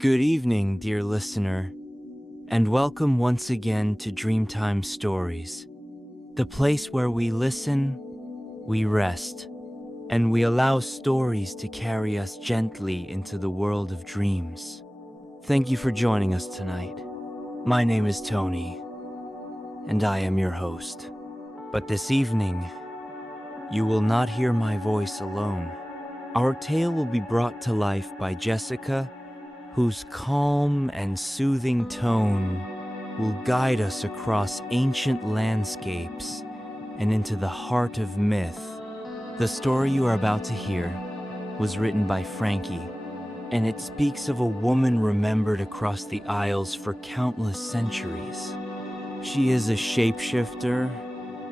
Good evening, dear listener, and welcome once again to Dreamtime Stories, the place where we listen, we rest, and we allow stories to carry us gently into the world of dreams. Thank you for joining us tonight. My name is Tony, and I am your host. But this evening, you will not hear my voice alone. Our tale will be brought to life by Jessica, whose calm and soothing tone will guide us across ancient landscapes and into the heart of myth. The story you are about to hear was written by Frankie, and it speaks of a woman remembered across the Isles for countless centuries. She is a shapeshifter,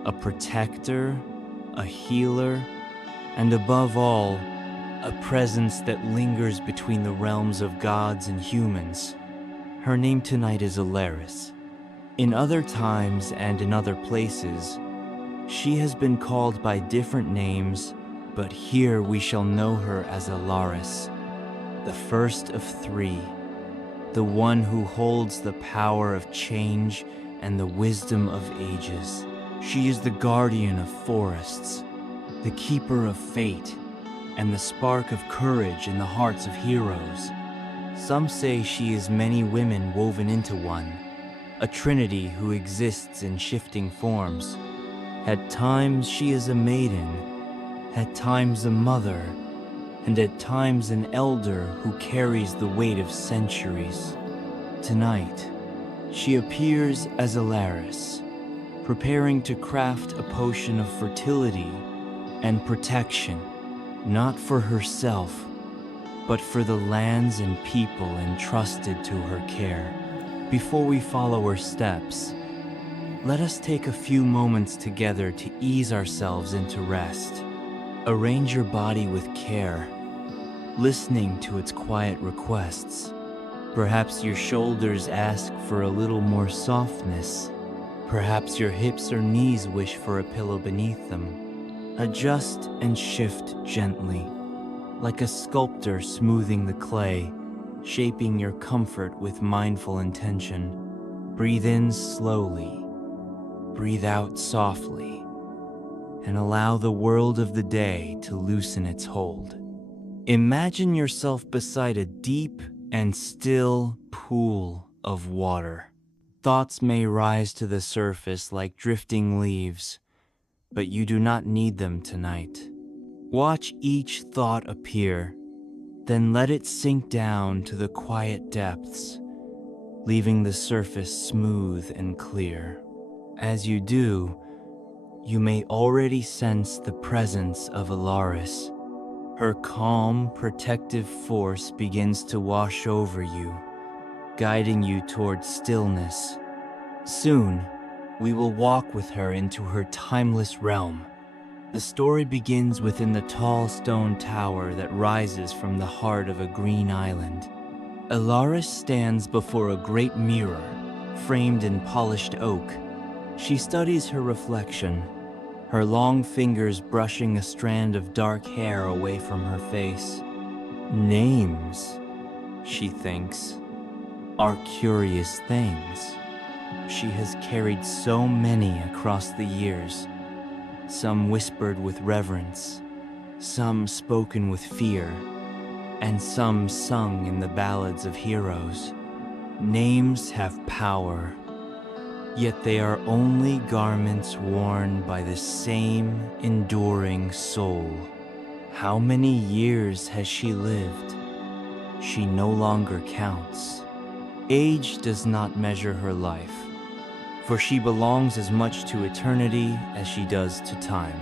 a protector, a healer, and above all, a presence that lingers between the realms of gods and humans. Her name tonight is Elaris. In other times and in other places, she has been called by different names, but here we shall know her as Elaris, the first of three, the one who holds the power of change and the wisdom of ages. She is the guardian of forests, the keeper of fate, and the spark of courage in the hearts of heroes. Some say she is many women woven into one, a trinity who exists in shifting forms. At times she is a maiden, at times a mother, and at times an elder who carries the weight of centuries. Tonight, she appears as Elaris, preparing to craft a potion of fertility and protection, not for herself, but for the lands and people entrusted to her care. Before we follow her steps, let us take a few moments together to ease ourselves into rest. Arrange your body with care, listening to its quiet requests. Perhaps your shoulders ask for a little more softness. Perhaps your hips or knees wish for a pillow beneath them. Adjust and shift gently, like a sculptor smoothing the clay, shaping your comfort with mindful intention. Breathe in slowly, breathe out softly, and allow the world of the day to loosen its hold. Imagine yourself beside a deep and still pool of water. Thoughts may rise to the surface like drifting leaves, but you do not need them tonight. Watch each thought appear, then let it sink down to the quiet depths, leaving the surface smooth and clear. As you do, you may already sense the presence of Elaris. Her calm, protective force begins to wash over you, guiding you toward stillness. Soon, we will walk with her into her timeless realm. The story begins within the tall stone tower that rises from the heart of a green island. Elaris stands before a great mirror, framed in polished oak. She studies her reflection, her long fingers brushing a strand of dark hair away from her face. Names, she thinks, are curious things. She has carried so many across the years, some whispered with reverence, some spoken with fear, and some sung in the ballads of heroes. Names have power, yet they are only garments worn by the same enduring soul. How many years has she lived? She no longer counts. Age does not measure her life, for she belongs as much to eternity as she does to time.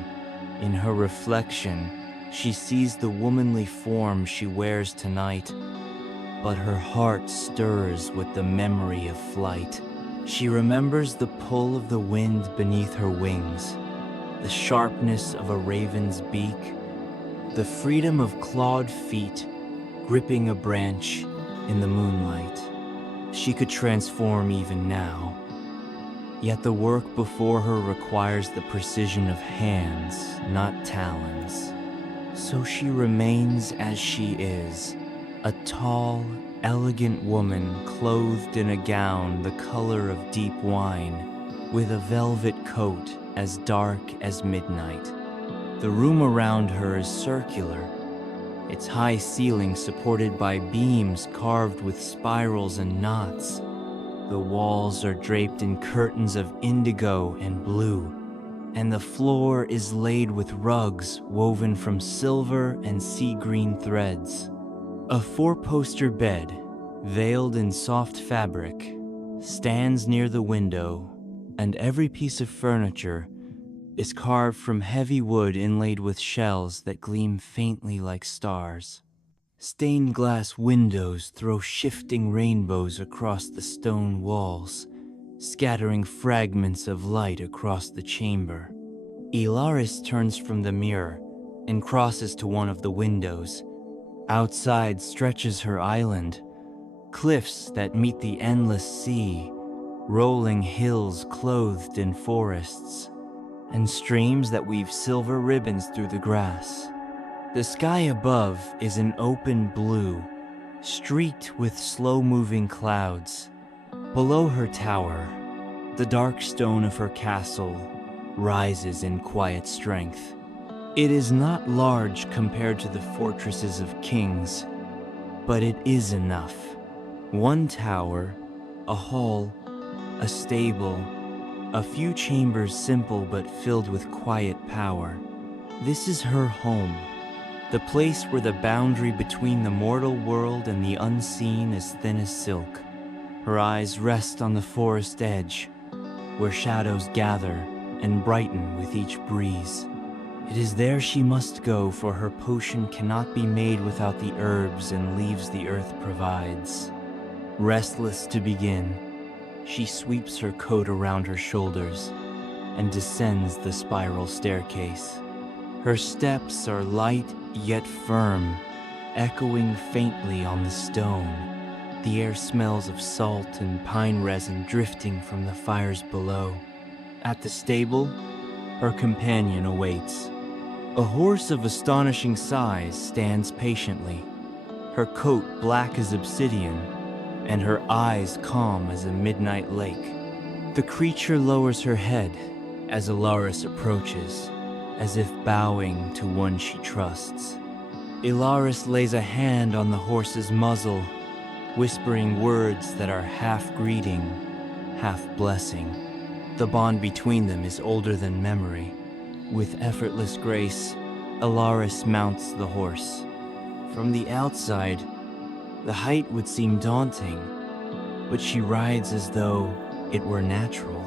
In her reflection, she sees the womanly form she wears tonight, but her heart stirs with the memory of flight. She remembers the pull of the wind beneath her wings, the sharpness of a raven's beak, the freedom of clawed feet gripping a branch in the moonlight. She could transform even now, yet the work before her requires the precision of hands, not talons. So she remains as she is, a tall elegant woman clothed in a gown the color of deep wine, with a velvet coat as dark as midnight. The room around her is circular, its high ceiling supported by beams carved with spirals and knots. The walls are draped in curtains of indigo and blue, and the floor is laid with rugs woven from silver and sea green threads. A four-poster bed, veiled in soft fabric, stands near the window, and every piece of furniture is carved from heavy wood inlaid with shells that gleam faintly like stars. Stained glass windows throw shifting rainbows across the stone walls, scattering fragments of light across the chamber. Elaris turns from the mirror and crosses to one of the windows. Outside stretches her island, cliffs that meet the endless sea, rolling hills clothed in forests, and streams that weave silver ribbons through the grass. The sky above is an open blue, streaked with slow-moving clouds. Below her tower, the dark stone of her castle rises in quiet strength. It is not large compared to the fortresses of kings, but it is enough. One tower, a hall, a stable, a few chambers simple but filled with quiet power. This is her home, the place where the boundary between the mortal world and the unseen is thin as silk. Her eyes rest on the forest edge, where shadows gather and brighten with each breeze. It is there she must go, for her potion cannot be made without the herbs and leaves the earth provides. Restless to begin, she sweeps her coat around her shoulders and descends the spiral staircase. Her steps are light yet firm, echoing faintly on the stone. The air smells of salt and pine resin drifting from the fires below. At the stable, her companion awaits. A horse of astonishing size stands patiently, her coat black as obsidian, and her eyes calm as a midnight lake. The creature lowers her head as Elaris approaches, as if bowing to one she trusts. Elaris lays a hand on the horse's muzzle, whispering words that are half greeting, half blessing. The bond between them is older than memory. With effortless grace, Elaris mounts the horse. From the outside, the height would seem daunting, but she rides as though it were natural.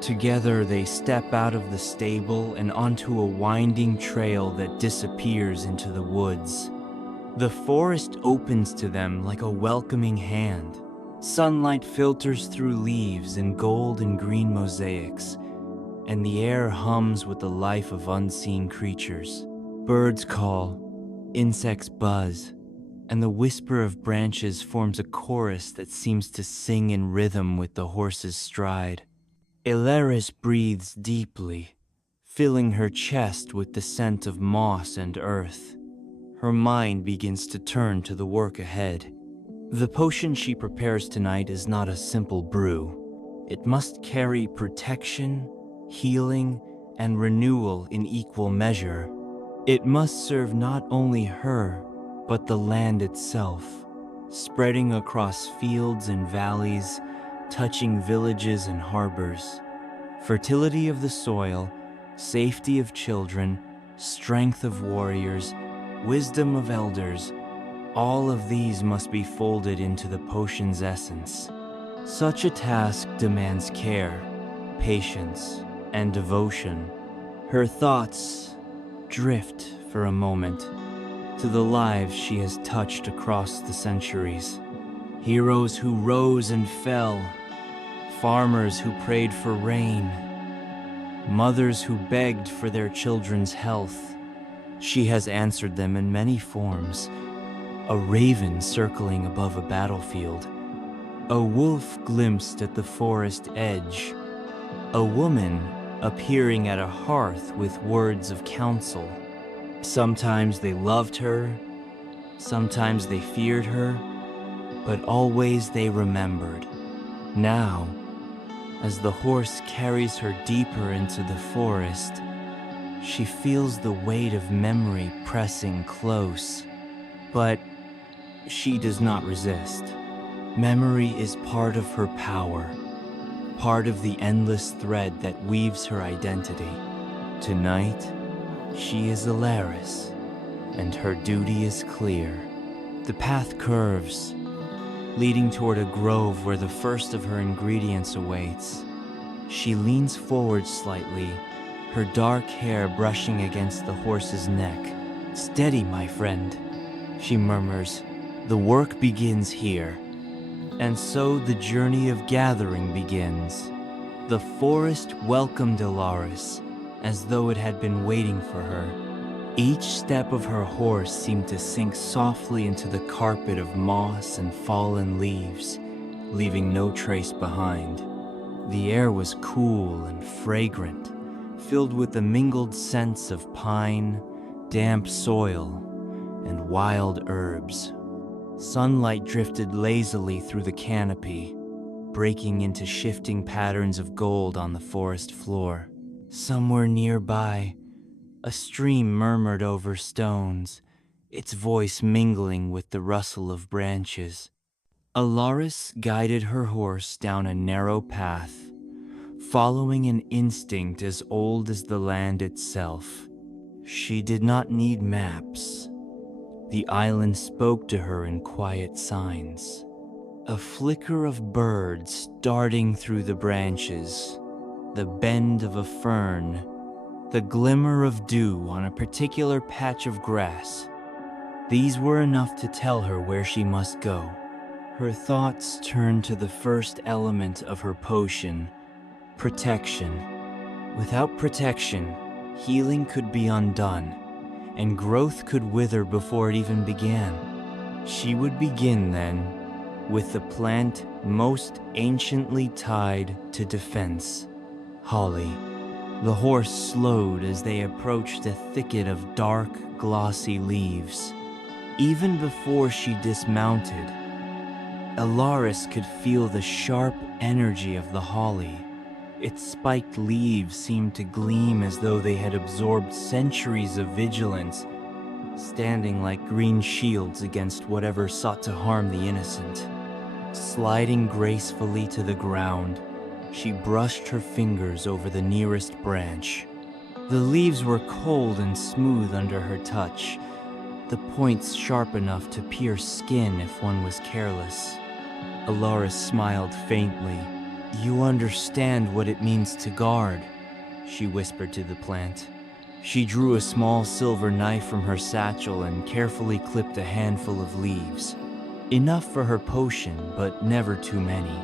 Together they step out of the stable and onto a winding trail that disappears into the woods. The forest opens to them like a welcoming hand. Sunlight filters through leaves in gold and green mosaics, and the air hums with the life of unseen creatures. Birds call, insects buzz, and the whisper of branches forms a chorus that seems to sing in rhythm with the horse's stride. Elaris breathes deeply, filling her chest with the scent of moss and earth. Her mind begins to turn to the work ahead. The potion she prepares tonight is not a simple brew. It must carry protection, healing, and renewal in equal measure. It must serve not only her, but the land itself, spreading across fields and valleys, touching villages and harbors. Fertility of the soil, safety of children, strength of warriors, wisdom of elders, all of these must be folded into the potion's essence. Such a task demands care, patience, and devotion. Her thoughts drift for a moment to the lives she has touched across the centuries. Heroes who rose and fell, farmers who prayed for rain, mothers who begged for their children's health. She has answered them in many forms. A raven circling above a battlefield, a wolf glimpsed at the forest edge, a woman appearing at a hearth with words of counsel. Sometimes they loved her, sometimes they feared her, but always they remembered. Now, as the horse carries her deeper into the forest, she feels the weight of memory pressing close, but she does not resist. Memory is part of her power, part of the endless thread that weaves her identity. Tonight, she is Elaris, and her duty is clear. The path curves, leading toward a grove where the first of her ingredients awaits. She leans forward slightly, her dark hair brushing against the horse's neck. "Steady, my friend," she murmurs. "The work begins here." And so the journey of gathering begins. The forest welcomed Elaris as though it had been waiting for her. Each step of her horse seemed to sink softly into the carpet of moss and fallen leaves, leaving no trace behind. The air was cool and fragrant, filled with the mingled scents of pine, damp soil, and wild herbs. Sunlight drifted lazily through the canopy, breaking into shifting patterns of gold on the forest floor. Somewhere nearby, a stream murmured over stones, its voice mingling with the rustle of branches. Elaris guided her horse down a narrow path, following an instinct as old as the land itself. She did not need maps. The island spoke to her in quiet signs. A flicker of birds darting through the branches, the bend of a fern, the glimmer of dew on a particular patch of grass. These were enough to tell her where she must go. Her thoughts turned to the first element of her potion, protection. Without protection, healing could be undone, and growth could wither before it even began. She would begin then with the plant most anciently tied to defense, holly. The horse slowed as they approached a thicket of dark, glossy leaves. Even before she dismounted, Elaris could feel the sharp energy of the holly. Its spiked leaves seemed to gleam as though they had absorbed centuries of vigilance, standing like green shields against whatever sought to harm the innocent. Sliding gracefully to the ground, she brushed her fingers over the nearest branch. The leaves were cold and smooth under her touch, the points sharp enough to pierce skin if one was careless. Elaris smiled faintly. "You understand what it means to guard," she whispered to the plant. She drew a small silver knife from her satchel and carefully clipped a handful of leaves. Enough for her potion, but never too many.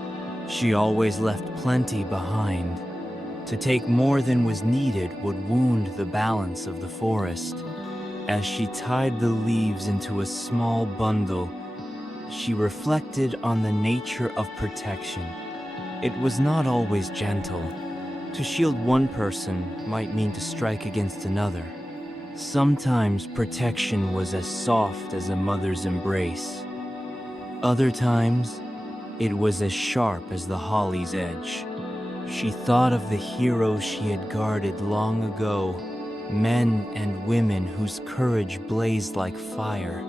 She always left plenty behind. To take more than was needed would wound the balance of the forest. As she tied the leaves into a small bundle, she reflected on the nature of protection. It was not always gentle. To shield one person might mean to strike against another. Sometimes protection was as soft as a mother's embrace. Other times, it was as sharp as the holly's edge. She thought of the heroes she had guarded long ago, men and women whose courage blazed like fire.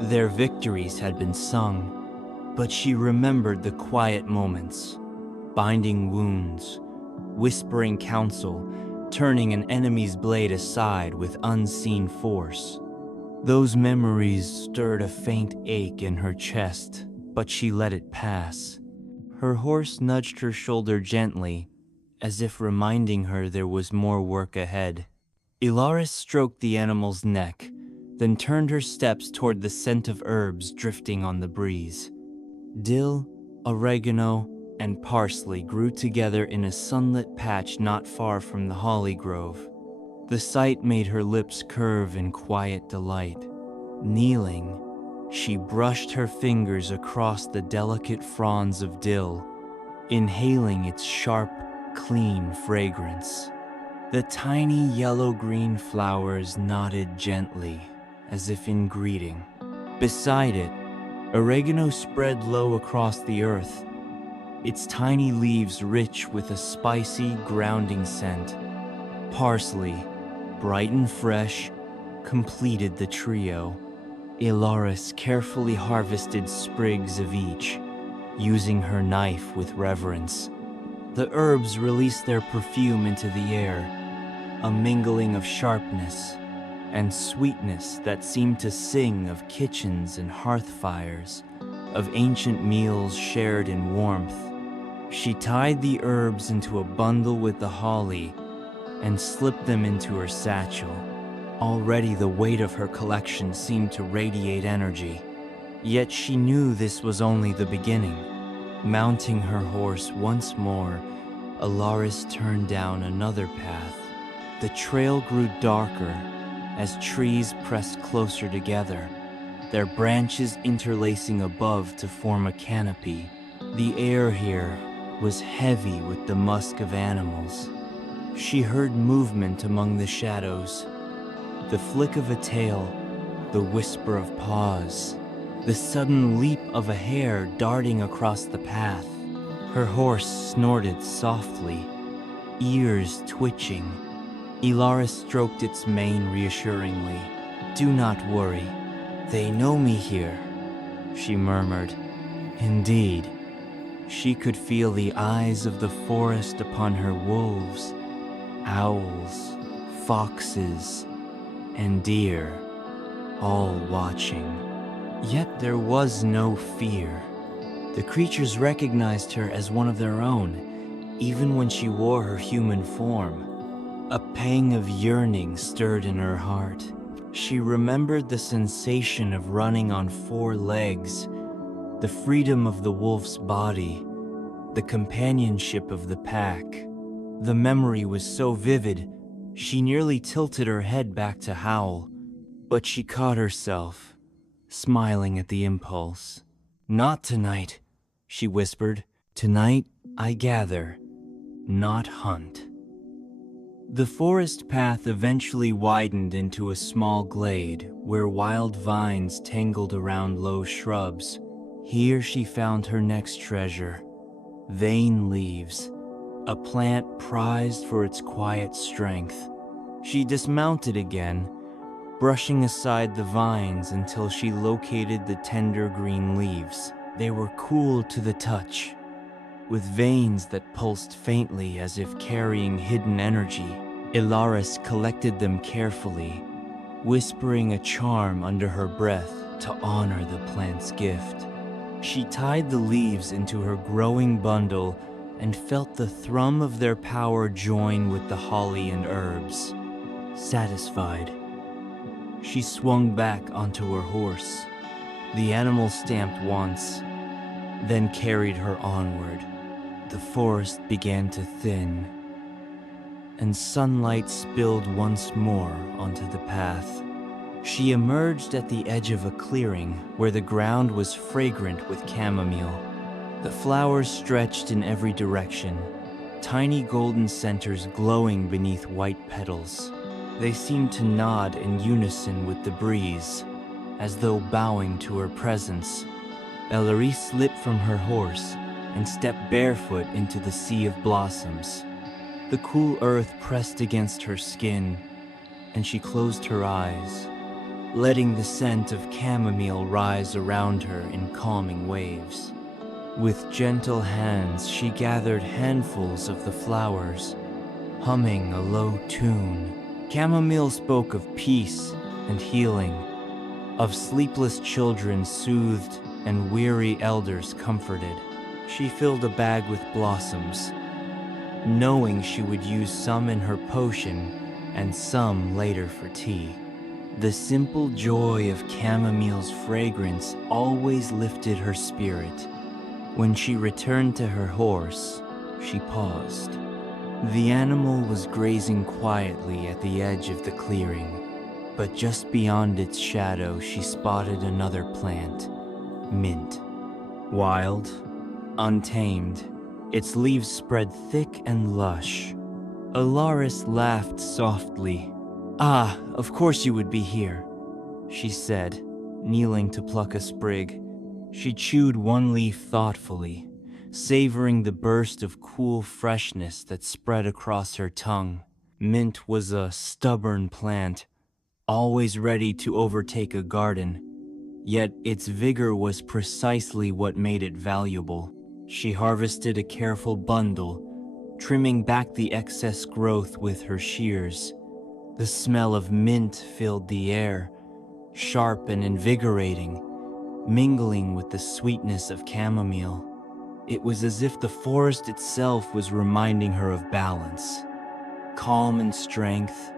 Their victories had been sung, but she remembered the quiet moments, binding wounds, whispering counsel, turning an enemy's blade aside with unseen force. Those memories stirred a faint ache in her chest, but she let it pass. Her horse nudged her shoulder gently, as if reminding her there was more work ahead. Elaris stroked the animal's neck, then turned her steps toward the scent of herbs drifting on the breeze. Dill, oregano, and parsley grew together in a sunlit patch not far from the holly grove. The sight made her lips curve in quiet delight. Kneeling, she brushed her fingers across the delicate fronds of dill, inhaling its sharp, clean fragrance. The tiny yellow-green flowers nodded gently, as if in greeting. Beside it, Oregano spread low across the earth, its tiny leaves rich with a spicy, grounding scent. Parsley, bright and fresh, completed the trio. Elaris carefully harvested sprigs of each, using her knife with reverence. The herbs released their perfume into the air, a mingling of sharpness and sweetness that seemed to sing of kitchens and hearth fires, of ancient meals shared in warmth. She tied the herbs into a bundle with the holly and slipped them into her satchel. Already the weight of her collection seemed to radiate energy, yet she knew this was only the beginning. Mounting her horse once more, Elaris turned down another path. The trail grew darker as trees pressed closer together, their branches interlacing above to form a canopy. The air here was heavy with the musk of animals. She heard movement among the shadows, the flick of a tail, the whisper of paws, the sudden leap of a hare darting across the path. Her horse snorted softly, ears twitching. Elaris stroked its mane reassuringly. "Do not worry. They know me here," she murmured. Indeed, she could feel the eyes of the forest upon her wolves, owls, foxes, and deer, all watching. Yet there was no fear. The creatures recognized her as one of their own, even when she wore her human form. A pang of yearning stirred in her heart. She remembered the sensation of running on 4 legs, the freedom of the wolf's body, the companionship of the pack. The memory was so vivid, she nearly tilted her head back to howl, but she caught herself, smiling at the impulse. "Not tonight," she whispered. "Tonight I gather, not hunt." The forest path eventually widened into a small glade where wild vines tangled around low shrubs. Here she found her next treasure, vane leaves, a plant prized for its quiet strength. She dismounted again, brushing aside the vines until she located the tender green leaves. They were cool to the touch, with veins that pulsed faintly as if carrying hidden energy. Elaris collected them carefully, whispering a charm under her breath to honor the plant's gift. She tied the leaves into her growing bundle and felt the thrum of their power join with the holly and herbs. Satisfied, she swung back onto her horse. The animal stamped once, then carried her onward. The forest began to thin, and sunlight spilled once more onto the path. She emerged at the edge of a clearing where the ground was fragrant with chamomile. The flowers stretched in every direction, tiny golden centers glowing beneath white petals. They seemed to nod in unison with the breeze, as though bowing to her presence. Elaris slipped from her horse and stepped barefoot into the sea of blossoms. The cool earth pressed against her skin, and she closed her eyes, letting the scent of chamomile rise around her in calming waves. With gentle hands, she gathered handfuls of the flowers, humming a low tune. Chamomile spoke of peace and healing, of sleepless children soothed and weary elders comforted. She filled a bag with blossoms, knowing she would use some in her potion and some later for tea. The simple joy of chamomile's fragrance always lifted her spirit. When she returned to her horse, she paused. The animal was grazing quietly at the edge of the clearing, but just beyond its shadow she spotted another plant, mint. Wild, untamed, its leaves spread thick and lush. Elaris laughed softly. "Ah, of course you would be here," she said, kneeling to pluck a sprig. She chewed one leaf thoughtfully, savoring the burst of cool freshness that spread across her tongue. Mint was a stubborn plant, always ready to overtake a garden, yet its vigor was precisely what made it valuable. She harvested a careful bundle, trimming back the excess growth with her shears. The smell of mint filled the air, sharp and invigorating, mingling with the sweetness of chamomile. It was as if the forest itself was reminding her of balance, calm and strength,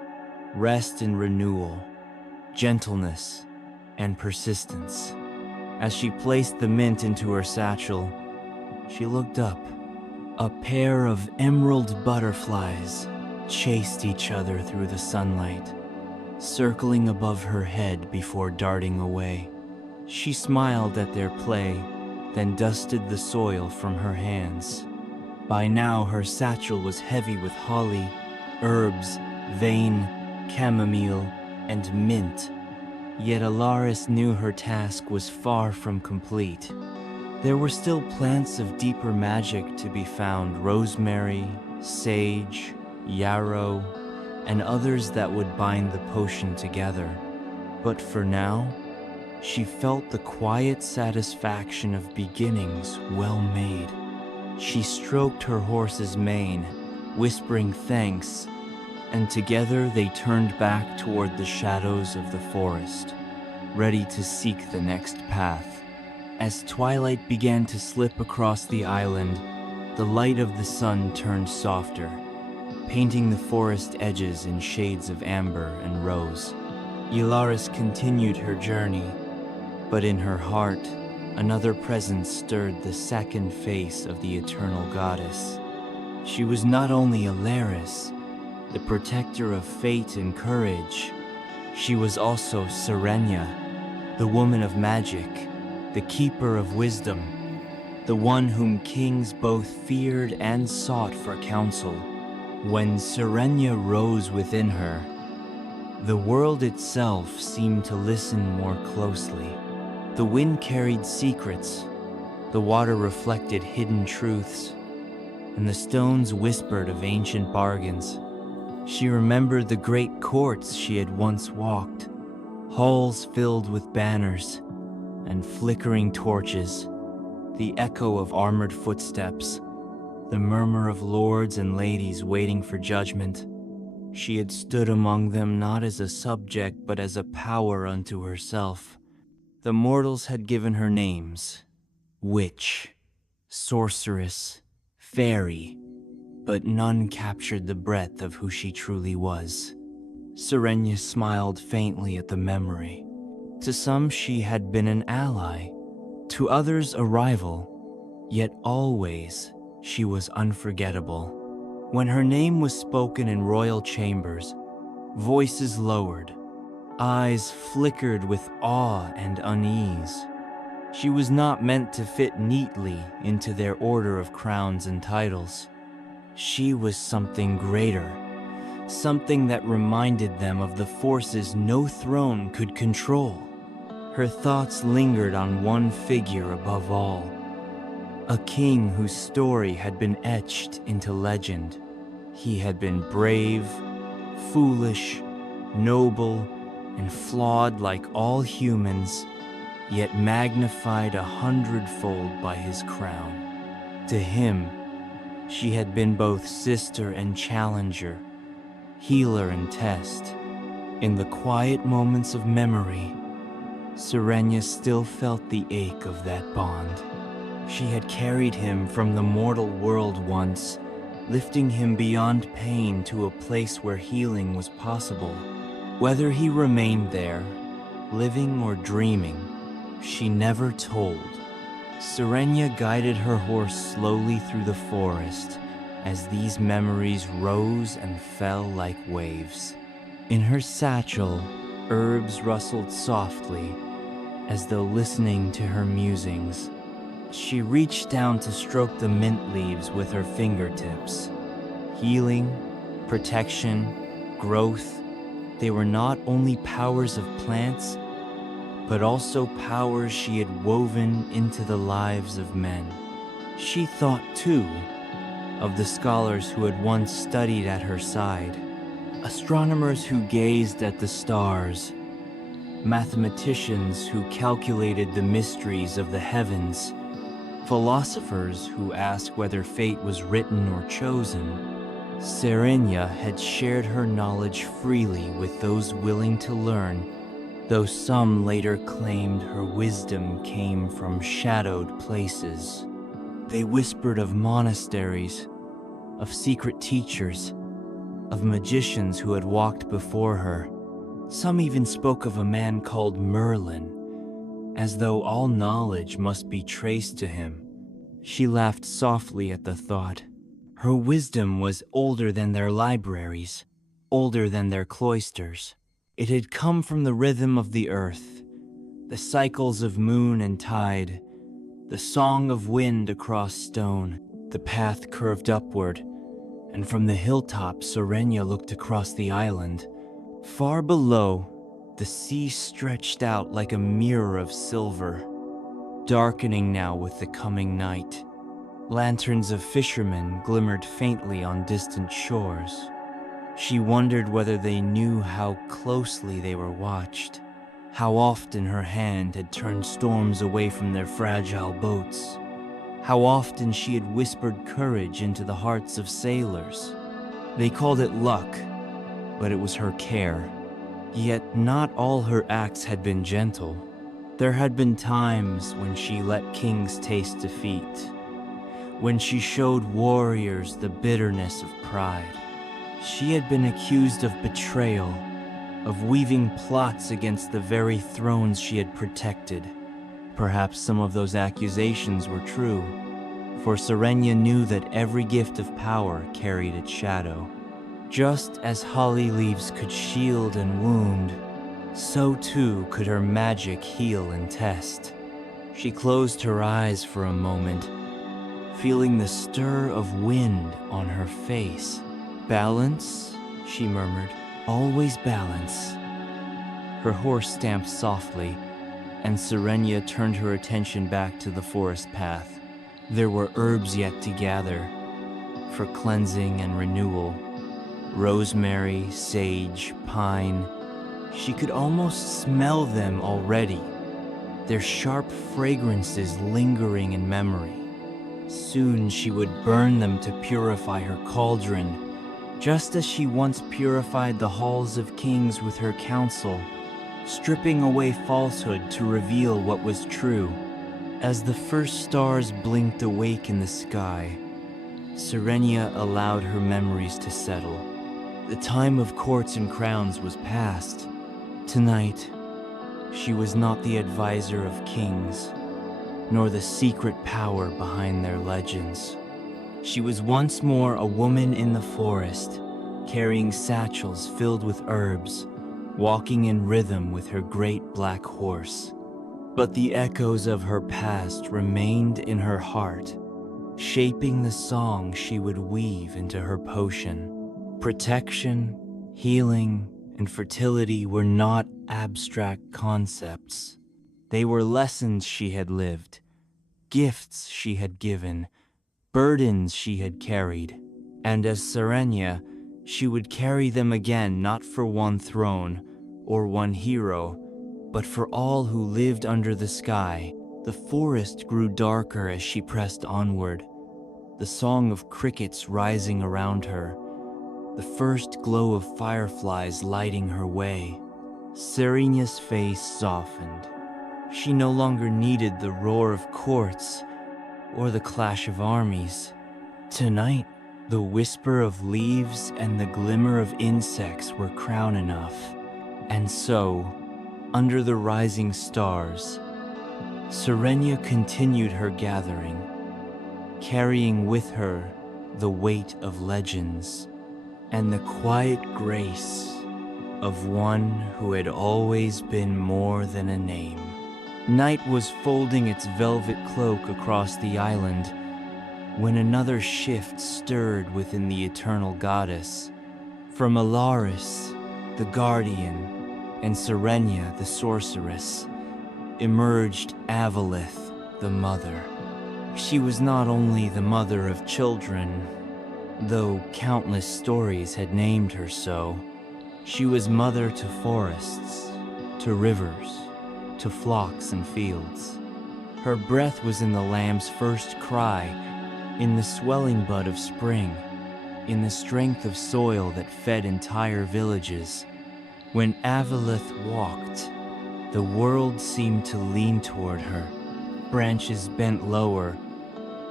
rest and renewal, gentleness and persistence. As she placed the mint into her satchel, she looked up. A pair of emerald butterflies chased each other through the sunlight, circling above her head before darting away. She smiled at their play, then dusted the soil from her hands. By now, her satchel was heavy with holly, herbs, vane, chamomile, and mint. Yet Elaris knew her task was far from complete. There were still plants of deeper magic to be found: rosemary, sage, yarrow, and others that would bind the potion together. But for now, she felt the quiet satisfaction of beginnings well made. She stroked her horse's mane, whispering thanks, and together they turned back toward the shadows of the forest, ready to seek the next path. As twilight began to slip across the island, the light of the sun turned softer, painting the forest edges in shades of amber and rose. Elaris continued her journey, but in her heart, another presence stirred the second face of the eternal goddess. She was not only Elaris, the protector of fate and courage. She was also Serenya, the woman of magic, the keeper of wisdom, the one whom kings both feared and sought for counsel. When Serenya rose within her, the world itself seemed to listen more closely. The wind carried secrets, the water reflected hidden truths, and the stones whispered of ancient bargains. She remembered the great courts she had once walked, halls filled with banners and flickering torches, the echo of armored footsteps, the murmur of lords and ladies waiting for judgment. She had stood among them not as a subject but as a power unto herself. The mortals had given her names: witch, sorceress, fairy, but none captured the breadth of who she truly was. Serenya smiled faintly at the memory. To some she had been an ally, to others a rival, yet always she was unforgettable. When her name was spoken in royal chambers, voices lowered, eyes flickered with awe and unease. She was not meant to fit neatly into their order of crowns and titles. She was something greater, something that reminded them of the forces no throne could control. Her thoughts lingered on one figure above all, a king whose story had been etched into legend. He had been brave, foolish, noble, and flawed like all humans, yet magnified 100-fold by his crown. To him, she had been both sister and challenger, healer and test. In the quiet moments of memory, Serenya still felt the ache of that bond. She had carried him from the mortal world once, lifting him beyond pain to a place where healing was possible. Whether he remained there, living or dreaming, she never told. Serenya guided her horse slowly through the forest as these memories rose and fell like waves. In her satchel, herbs rustled softly, as though listening to her musings. She reached down to stroke the mint leaves with her fingertips. Healing, protection, growth, they were not only powers of plants, but also powers she had woven into the lives of men. She thought, too, of the scholars who had once studied at her side, astronomers who gazed at the stars, mathematicians who calculated the mysteries of the heavens, philosophers who asked whether fate was written or chosen. Serenya had shared her knowledge freely with those willing to learn, though some later claimed her wisdom came from shadowed places. They whispered of monasteries, of secret teachers, of magicians who had walked before her. Some even spoke of a man called Merlin, as though all knowledge must be traced to him. She laughed softly at the thought. Her wisdom was older than their libraries, older than their cloisters. It had come from the rhythm of the earth, the cycles of moon and tide, the song of wind across stone. The path curved upward, and from the hilltop Serenya looked across the island. Far below, the sea stretched out like a mirror of silver, darkening now with the coming night. Lanterns of fishermen glimmered faintly on distant shores. She wondered whether they knew how closely they were watched, how often her hand had turned storms away from their fragile boats, how often she had whispered courage into the hearts of sailors. They called it luck, but it was her care. Yet not all her acts had been gentle. There had been times when she let kings taste defeat, when she showed warriors the bitterness of pride. She had been accused of betrayal, of weaving plots against the very thrones she had protected. Perhaps some of those accusations were true, for Serenya knew that every gift of power carried its shadow. Just as holly leaves could shield and wound, so too could her magic heal and test. She closed her eyes for a moment, feeling the stir of wind on her face. "Balance," she murmured, "always balance." Her horse stamped softly, and Serenya turned her attention back to the forest path. There were herbs yet to gather, for cleansing and renewal. Rosemary, sage, pine. She could almost smell them already, their sharp fragrances lingering in memory. Soon she would burn them to purify her cauldron, just as she once purified the halls of kings with her counsel, stripping away falsehood to reveal what was true. As the first stars blinked awake in the sky, Serenya allowed her memories to settle. The time of courts and crowns was past. Tonight, she was not the advisor of kings, nor the secret power behind their legends. She was once more a woman in the forest, carrying satchels filled with herbs, walking in rhythm with her great black horse. But the echoes of her past remained in her heart, shaping the song she would weave into her potion. Protection, healing, and fertility were not abstract concepts. They were lessons she had lived, gifts she had given, burdens she had carried. And as Serenya, she would carry them again, not for one throne or one hero, but for all who lived under the sky. The forest grew darker as she pressed onward, the song of crickets rising around her, the first glow of fireflies lighting her way. Serenya's face softened. She no longer needed the roar of courts or the clash of armies. Tonight, the whisper of leaves and the glimmer of insects were crown enough. And so, under the rising stars, Serenya continued her gathering, carrying with her the weight of legends and the quiet grace of one who had always been more than a name. Night was folding its velvet cloak across the island when another shift stirred within the eternal goddess. From Elaris, the guardian, and Serenya, the sorceress, emerged Avaleth, the mother. She was not only the mother of children, though countless stories had named her so. She was mother to forests, to rivers, to flocks and fields. Her breath was in the lamb's first cry, in the swelling bud of spring, in the strength of soil that fed entire villages. When Avaleth walked, the world seemed to lean toward her. Branches bent lower,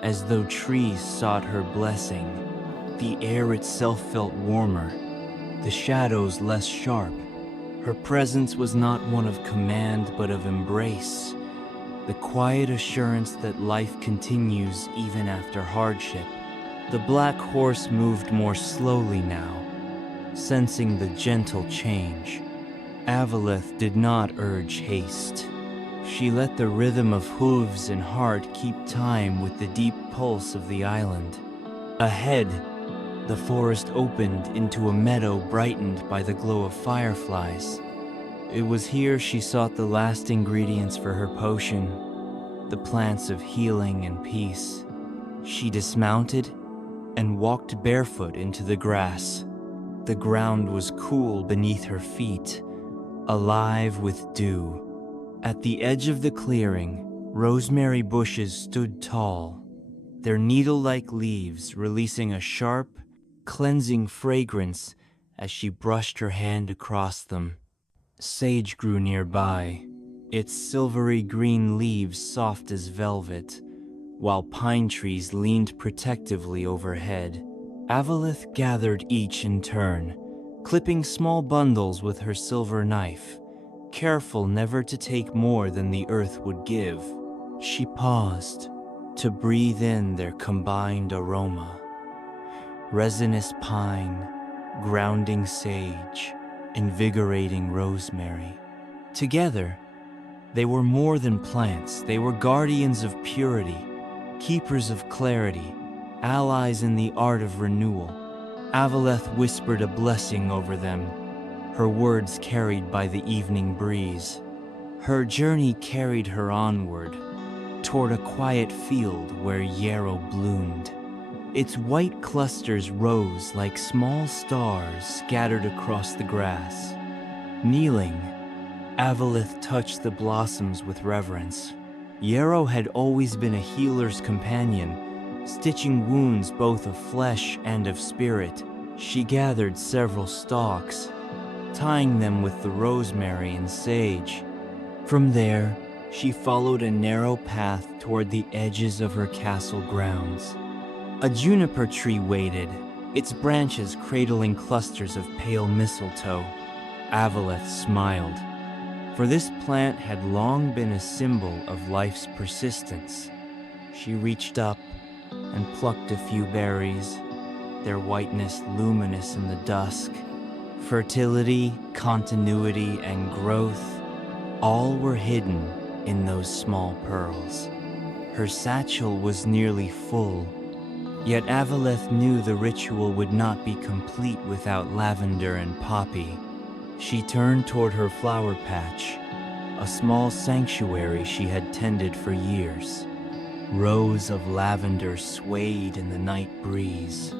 as though trees sought her blessing. The air itself felt warmer, the shadows less sharp. Her presence was not one of command, but of embrace, the quiet assurance that life continues even after hardship. The black horse moved more slowly now, sensing the gentle change. Avaleth did not urge haste. She let the rhythm of hooves and heart keep time with the deep pulse of the island. Ahead, the forest opened into a meadow brightened by the glow of fireflies. It was here she sought the last ingredients for her potion, the plants of healing and peace. She dismounted and walked barefoot into the grass. The ground was cool beneath her feet, alive with dew. At the edge of the clearing, rosemary bushes stood tall, their needle-like leaves releasing a sharp, cleansing fragrance as she brushed her hand across them. Sage grew nearby, its silvery green leaves soft as velvet, while pine trees leaned protectively overhead. Avaleth gathered each in turn, clipping small bundles with her silver knife, careful never to take more than the earth would give. She paused to breathe in their combined aroma. Resinous pine, grounding sage, invigorating rosemary. Together, they were more than plants. They were guardians of purity, keepers of clarity, allies in the art of renewal. Avaleth whispered a blessing over them, her words carried by the evening breeze. Her journey carried her onward, toward a quiet field where yarrow bloomed. Its white clusters rose like small stars scattered across the grass. Kneeling, Avaleth touched the blossoms with reverence. Yarrow had always been a healer's companion, stitching wounds both of flesh and of spirit. She gathered several stalks, tying them with the rosemary and sage. From there, she followed a narrow path toward the edges of her castle grounds. A juniper tree waited, its branches cradling clusters of pale mistletoe. Avaleth smiled, for this plant had long been a symbol of life's persistence. She reached up and plucked a few berries, their whiteness luminous in the dusk. Fertility, continuity, and growth, all were hidden in those small pearls. Her satchel was nearly full, yet Avaleth knew the ritual would not be complete without lavender and poppy. She turned toward her flower patch, a small sanctuary she had tended for years. Rows of lavender swayed in the night breeze,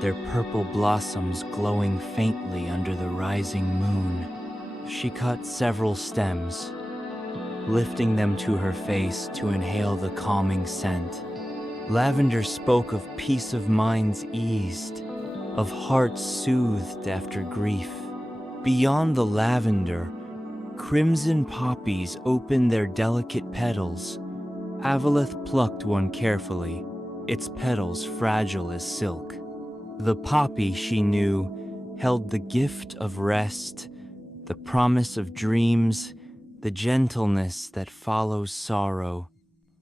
their purple blossoms glowing faintly under the rising moon. She cut several stems, lifting them to her face to inhale the calming scent. Lavender spoke of peace of minds eased, of hearts soothed after grief. Beyond the lavender, crimson poppies opened their delicate petals. Avaleth plucked one carefully, its petals fragile as silk. The poppy, she knew, held the gift of rest, the promise of dreams, the gentleness that follows sorrow.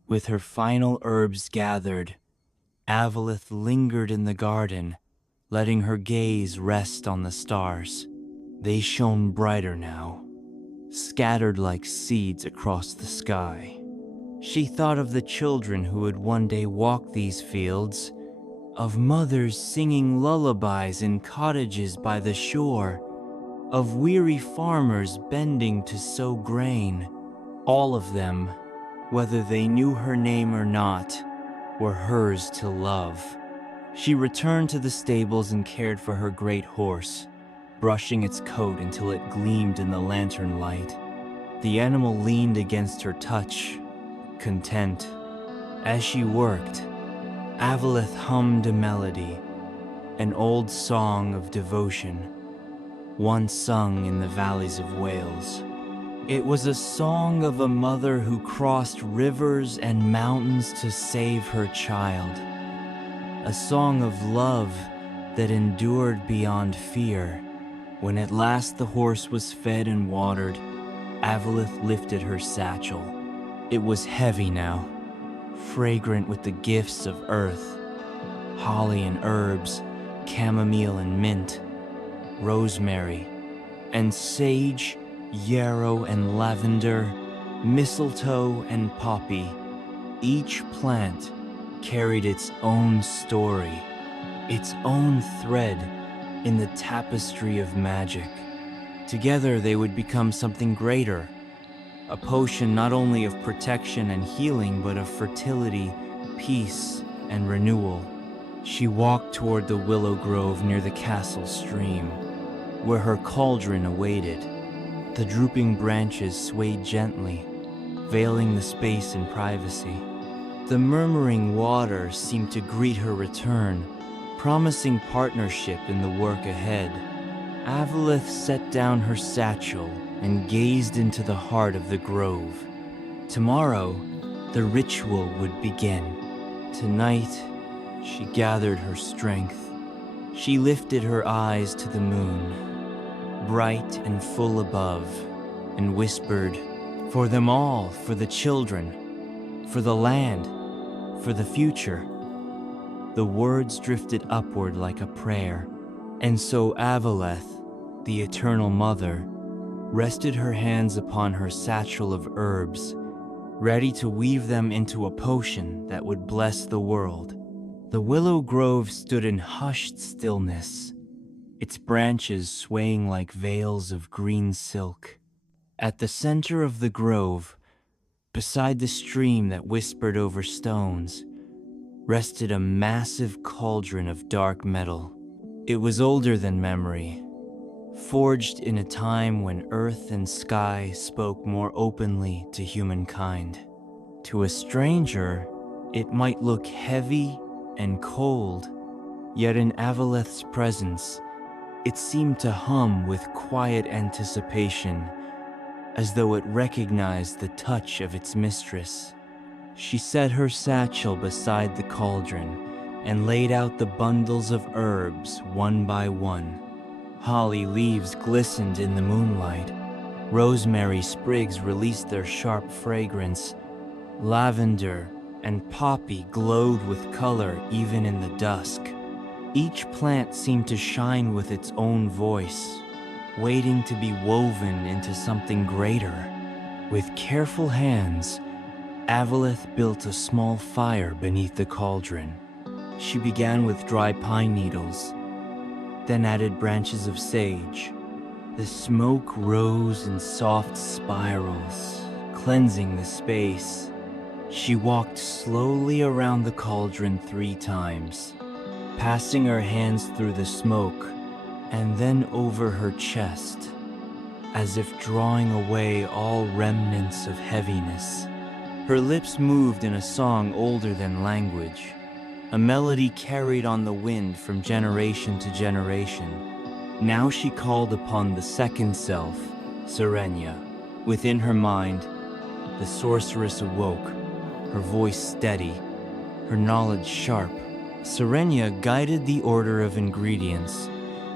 With her final herbs gathered, Avaleth lingered in the garden, letting her gaze rest on the stars. They shone brighter now, scattered like seeds across the sky. She thought of the children who would one day walk these fields, of mothers singing lullabies in cottages by the shore, of weary farmers bending to sow grain. All of them, whether they knew her name or not, were hers to love. She returned to the stables and cared for her great horse, brushing its coat until it gleamed in the lantern light. The animal leaned against her touch, content. As she worked, Avaleth hummed a melody, an old song of devotion, once sung in the valleys of Wales. It was a song of a mother who crossed rivers and mountains to save her child. A song of love that endured beyond fear. When at last the horse was fed and watered, Avaleth lifted her satchel. It was heavy now, fragrant with the gifts of earth, holly and herbs, chamomile and mint, rosemary, and sage, yarrow and lavender, mistletoe and poppy. Each plant carried its own story, its own thread in the tapestry of magic. Together they would become something greater, a potion not only of protection and healing, but of fertility, peace, and renewal. She walked toward the willow grove near the castle stream, where her cauldron awaited. The drooping branches swayed gently, veiling the space in privacy. The murmuring water seemed to greet her return, promising partnership in the work ahead. Avaleth set down her satchel and gazed into the heart of the grove. Tomorrow, the ritual would begin. Tonight, she gathered her strength. She lifted her eyes to the moon, bright and full above, and whispered, "For them all, for the children, for the land, for the future." The words drifted upward like a prayer, and so Avaleth, the Eternal Mother, rested her hands upon her satchel of herbs, ready to weave them into a potion that would bless the world. The willow grove stood in hushed stillness, its branches swaying like veils of green silk. At the center of the grove, beside the stream that whispered over stones, rested a massive cauldron of dark metal. It was older than memory, forged in a time when earth and sky spoke more openly to humankind. To a stranger, it might look heavy and cold, yet in Avaleth's presence, it seemed to hum with quiet anticipation, as though it recognized the touch of its mistress. She set her satchel beside the cauldron and laid out the bundles of herbs one by one. Holly leaves glistened in the moonlight. Rosemary sprigs released their sharp fragrance. Lavender and poppy glowed with color even in the dusk. Each plant seemed to shine with its own voice, waiting to be woven into something greater. With careful hands, Avaleth built a small fire beneath the cauldron. She began with dry pine needles, then added branches of sage. The smoke rose in soft spirals, cleansing the space. She walked slowly around the cauldron 3 times, passing her hands through the smoke and then over her chest, as if drawing away all remnants of heaviness. Her lips moved in a song older than language, a melody carried on the wind from generation to generation. Now she called upon the second self, Serenya. Within her mind, the sorceress awoke, her voice steady, her knowledge sharp. Serenya guided the order of ingredients,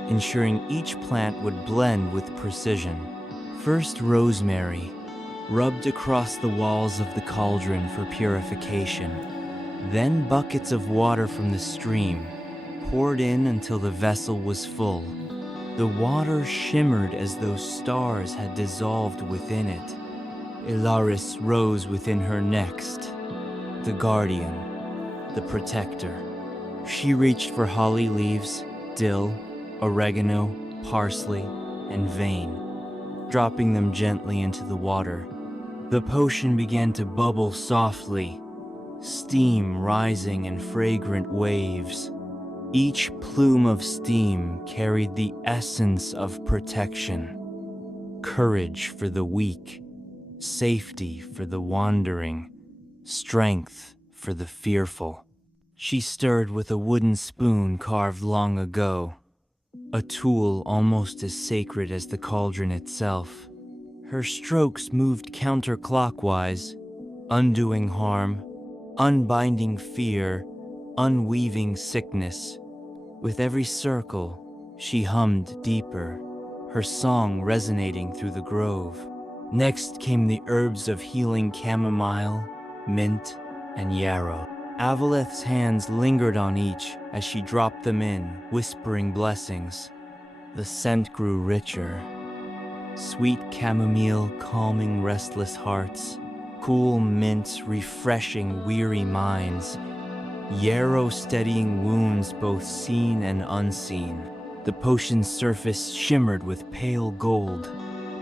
ensuring each plant would blend with precision. First rosemary, rubbed across the walls of the cauldron for purification. Then buckets of water from the stream, poured in until the vessel was full. The water shimmered as though stars had dissolved within it. Elaris rose within her next, the guardian, the protector. She reached for holly leaves, dill, oregano, parsley, and vane, dropping them gently into the water. The potion began to bubble softly, steam rising in fragrant waves. Each plume of steam carried the essence of protection, courage for the weak, safety for the wandering, strength for the fearful. She stirred with a wooden spoon carved long ago, a tool almost as sacred as the cauldron itself. Her strokes moved counterclockwise, undoing harm, unbinding fear, unweaving sickness. With every circle, she hummed deeper, her song resonating through the grove. Next came the herbs of healing chamomile, mint, and yarrow. Avaleth's hands lingered on each as she dropped them in, whispering blessings. The scent grew richer. Sweet chamomile calming restless hearts, cool mint refreshing weary minds, yarrow steadying wounds both seen and unseen. The potion's surface shimmered with pale gold,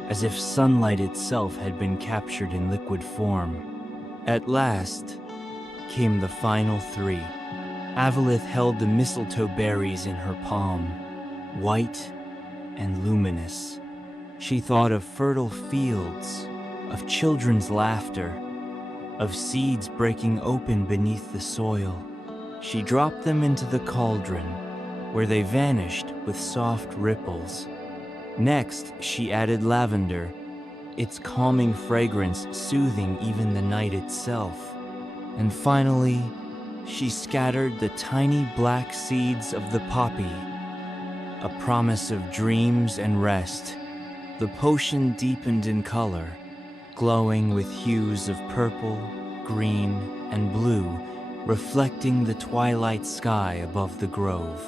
as if sunlight itself had been captured in liquid form. At last came the final three. Avaleth held the mistletoe berries in her palm, white and luminous. She thought of fertile fields, of children's laughter, of seeds breaking open beneath the soil. She dropped them into the cauldron, where they vanished with soft ripples. Next, she added lavender, its calming fragrance soothing even the night itself. And finally, she scattered the tiny black seeds of the poppy, a promise of dreams and rest. The potion deepened in color, glowing with hues of purple, green, and blue, reflecting the twilight sky above the grove.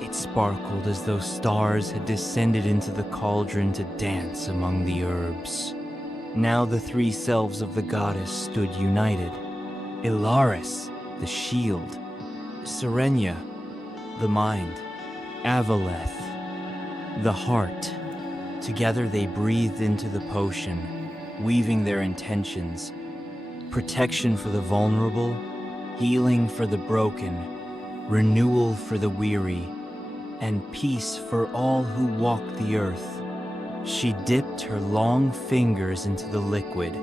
It sparkled as though stars had descended into the cauldron to dance among the herbs. Now the three selves of the goddess stood united. Elaris, the shield; Serenya, the mind; Avaleth, the heart. Together they breathed into the potion, weaving their intentions: protection for the vulnerable, healing for the broken, renewal for the weary, and peace for all who walk the earth. She dipped her long fingers into the liquid.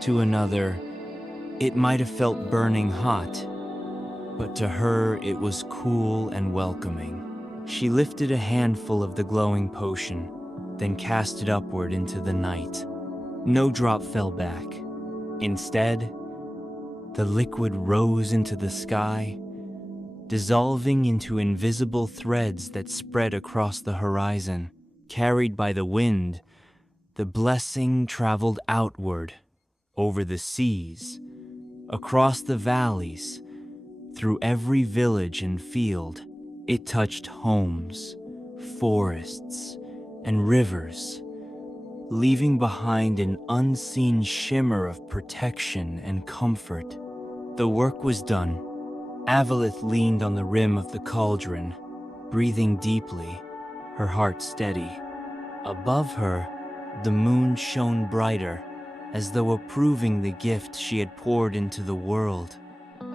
To another, it might have felt burning hot, but to her it was cool and welcoming. She lifted a handful of the glowing potion, then cast it upward into the night. No drop fell back. Instead, the liquid rose into the sky, dissolving into invisible threads that spread across the horizon. Carried by the wind, the blessing traveled outward, over the seas, across the valleys, through every village and field. It touched homes, forests, and rivers, leaving behind an unseen shimmer of protection and comfort. The work was done. Avaleth leaned on the rim of the cauldron, breathing deeply, her heart steady. Above her, the moon shone brighter, as though approving the gift she had poured into the world.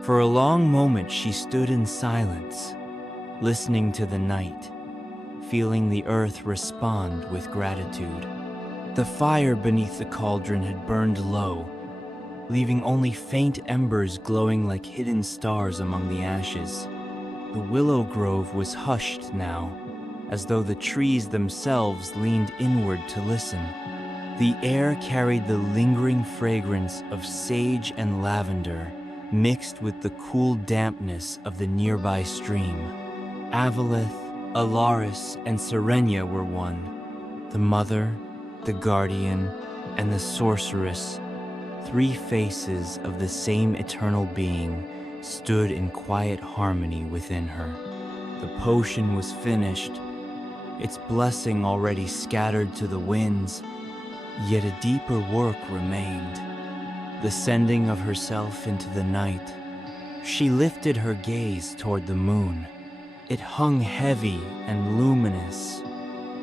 For a long moment she stood in silence, listening to the night, feeling the earth respond with gratitude. The fire beneath the cauldron had burned low, leaving only faint embers glowing like hidden stars among the ashes. The willow grove was hushed now, as though the trees themselves leaned inward to listen. The air carried the lingering fragrance of sage and lavender, mixed with the cool dampness of the nearby stream. Avaleth, Elaris, and Serenya were one. The mother, the guardian, and the sorceress, three faces of the same eternal being, stood in quiet harmony within her. The potion was finished, its blessing already scattered to the winds, yet a deeper work remained, the sending of herself into the night. She lifted her gaze toward the moon. It hung heavy and luminous,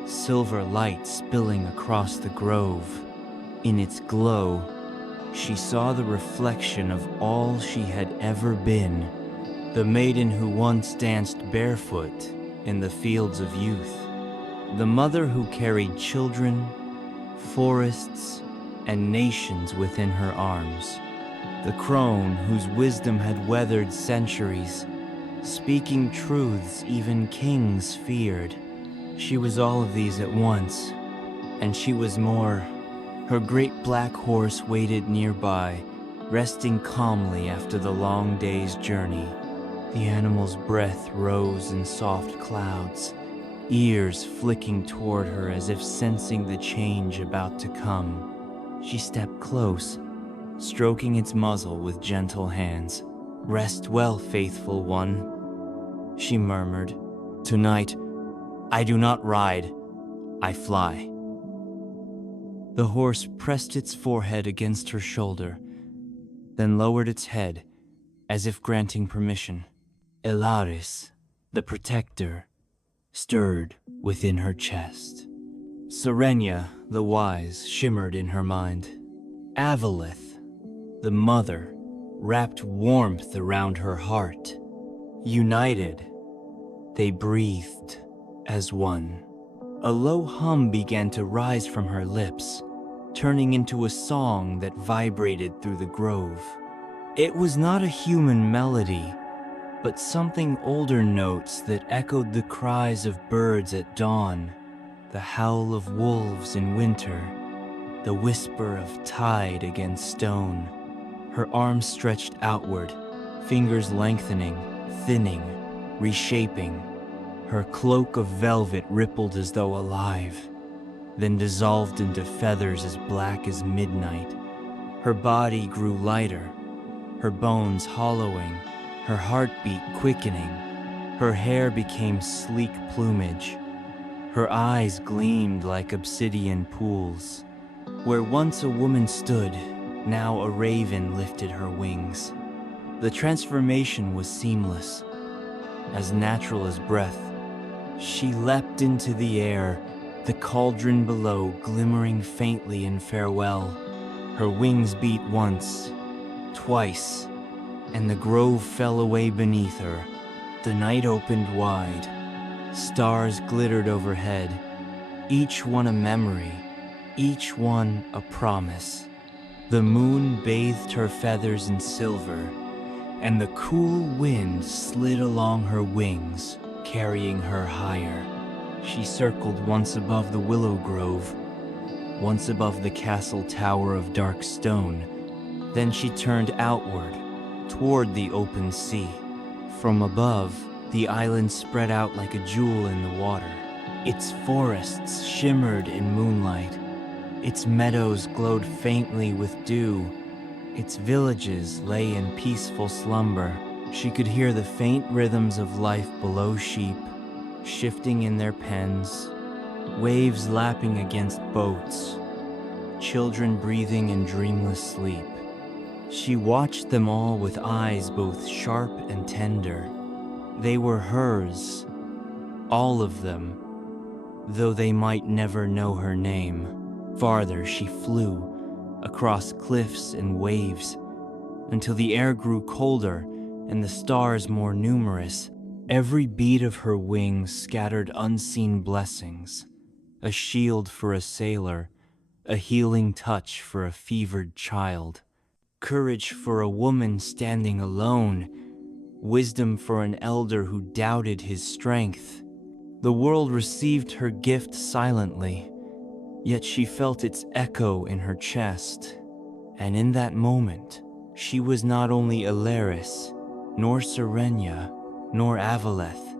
silver light spilling across the grove. In its glow, she saw the reflection of all she had ever been, the maiden who once danced barefoot in the fields of youth, the mother who carried children, forests, and nations within her arms, the crone whose wisdom had weathered centuries, speaking truths even kings feared. She was all of these at once, and she was more. Her great black horse waited nearby, resting calmly after the long day's journey. The animal's breath rose in soft clouds, ears flicking toward her as if sensing the change about to come. She stepped close, stroking its muzzle with gentle hands. "Rest well, faithful one," she murmured. "Tonight, I do not ride, I fly." The horse pressed its forehead against her shoulder, then lowered its head, as if granting permission. Elaris, the protector, stirred within her chest. Serenya, the wise, shimmered in her mind. Avaleth, the mother, wrapped warmth around her heart. United, they breathed as one. A low hum began to rise from her lips, turning into a song that vibrated through the grove. It was not a human melody, but something older notes that echoed the cries of birds at dawn, the howl of wolves in winter, the whisper of tide against stone. Her arms stretched outward, fingers lengthening, thinning, reshaping. Her cloak of velvet rippled as though alive, then dissolved into feathers as black as midnight. Her body grew lighter, her bones hollowing, her heartbeat quickening. Her hair became sleek plumage. Her eyes gleamed like obsidian pools. Where once a woman stood, now a raven lifted her wings. The transformation was seamless, as natural as breath. She leapt into the air, the cauldron below glimmering faintly in farewell. Her wings beat once, twice, and the grove fell away beneath her. The night opened wide. Stars glittered overhead, each one a memory, each one a promise. The moon bathed her feathers in silver, and the cool wind slid along her wings, carrying her higher. She circled once above the willow grove, once above the castle tower of dark stone. Then she turned outward, toward the open sea. From above, the island spread out like a jewel in the water. Its forests shimmered in moonlight. Its meadows glowed faintly with dew. Its villages lay in peaceful slumber. She could hear the faint rhythms of life below, sheep shifting in their pens, waves lapping against boats, children breathing in dreamless sleep. She watched them all with eyes both sharp and tender. They were hers, all of them, though they might never know her name. Farther she flew, across cliffs and waves, until the air grew colder and the stars more numerous. Every beat of her wings scattered unseen blessings, a shield for a sailor, a healing touch for a fevered child, courage for a woman standing alone, wisdom for an elder who doubted his strength. The world received her gift silently, yet she felt its echo in her chest. And in that moment, she was not only Elaris, nor Serenya, nor Avaleth.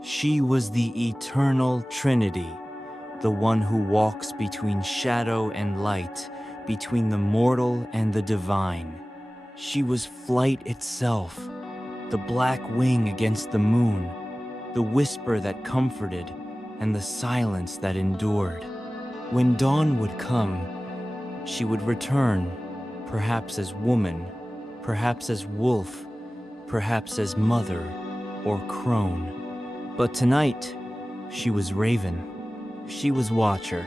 She was the eternal Trinity, the one who walks between shadow and light, between the mortal and the divine. She was flight itself, the black wing against the moon, the whisper that comforted, and the silence that endured. When dawn would come, she would return, perhaps as woman, perhaps as wolf, perhaps as mother or crone. But tonight, she was raven. She was watcher.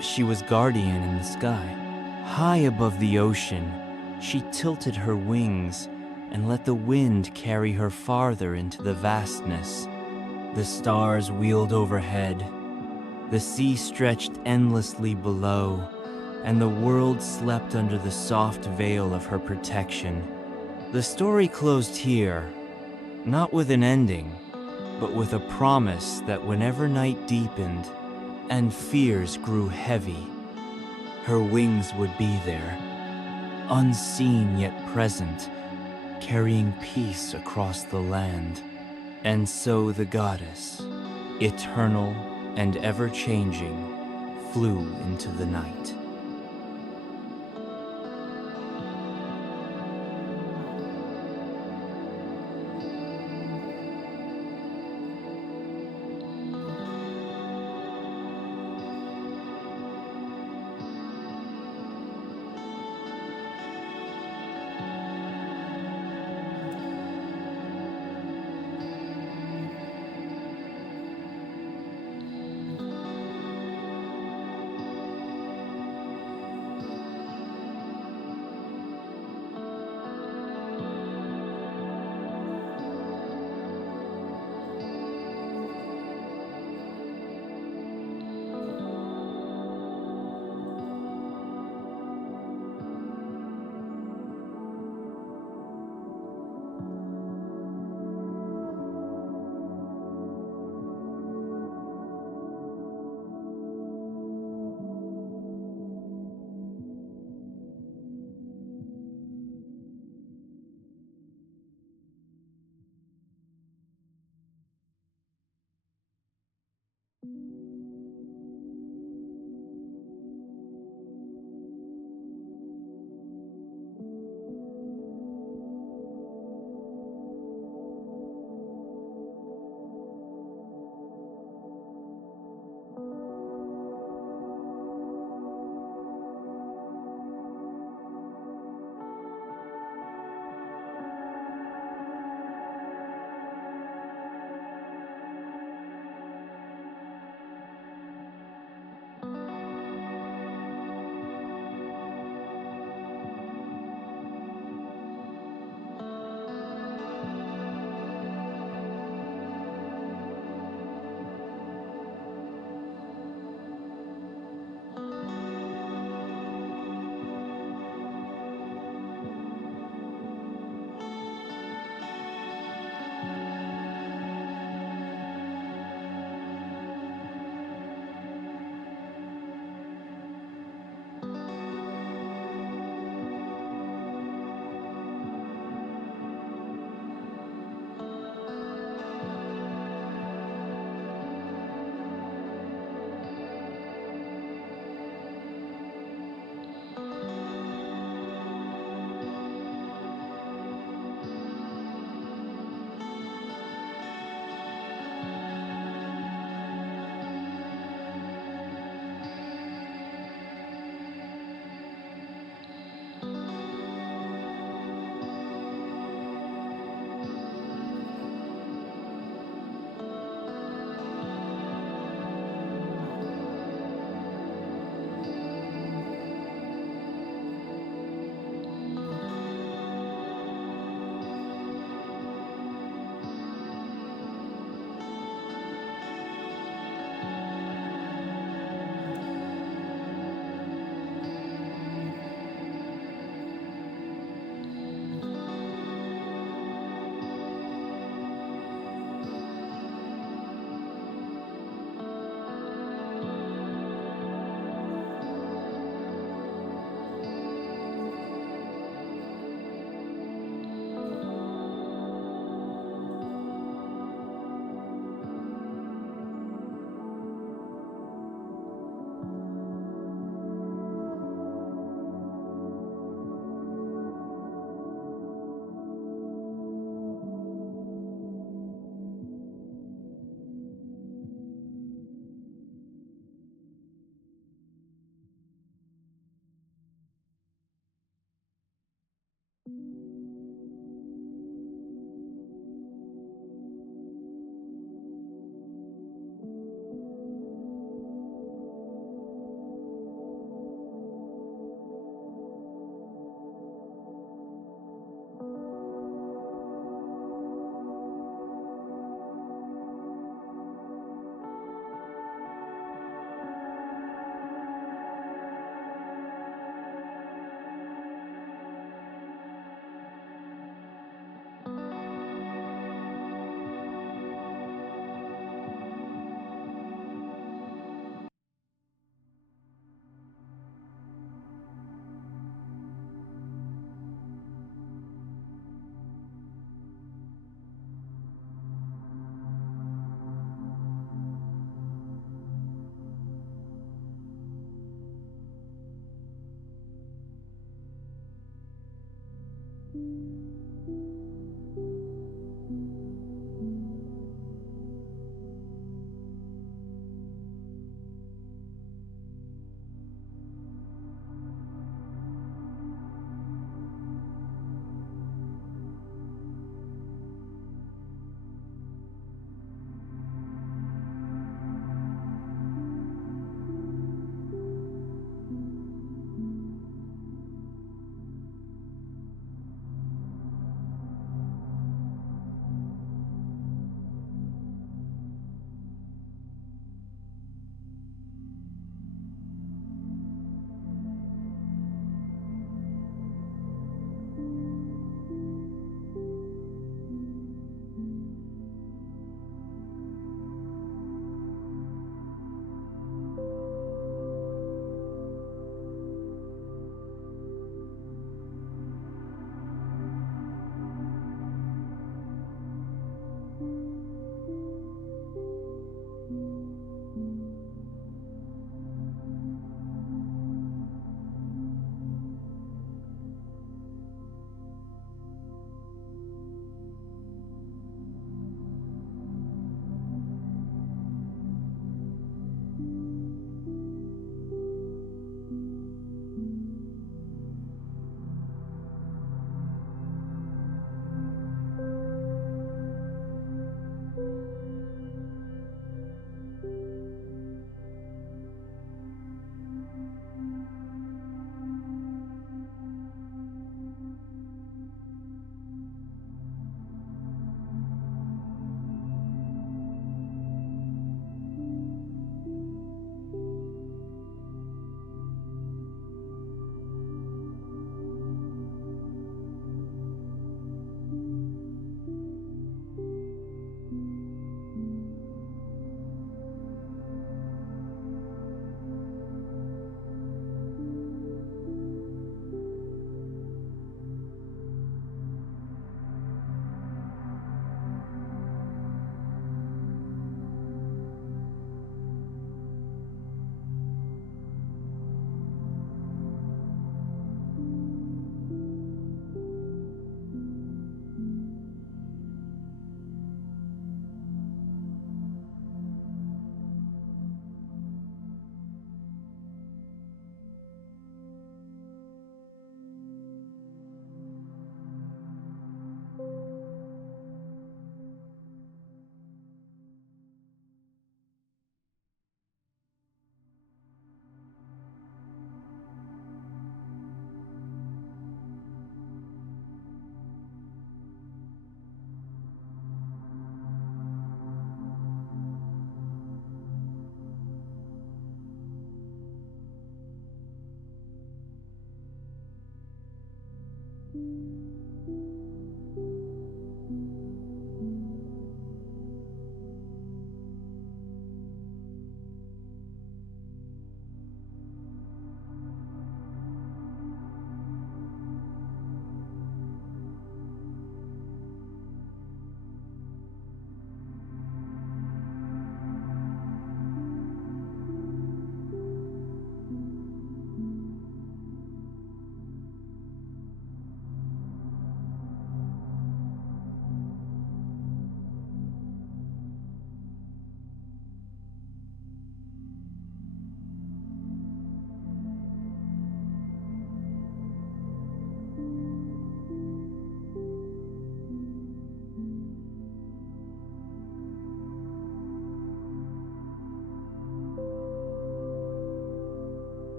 She was guardian in the sky. High above the ocean, she tilted her wings and let the wind carry her farther into the vastness. The stars wheeled overhead, the sea stretched endlessly below, and the world slept under the soft veil of her protection. The story closed here, not with an ending, but with a promise that whenever night deepened and fears grew heavy, her wings would be there, unseen yet present, carrying peace across the land. And so the goddess, eternal and ever-changing, flew into the night.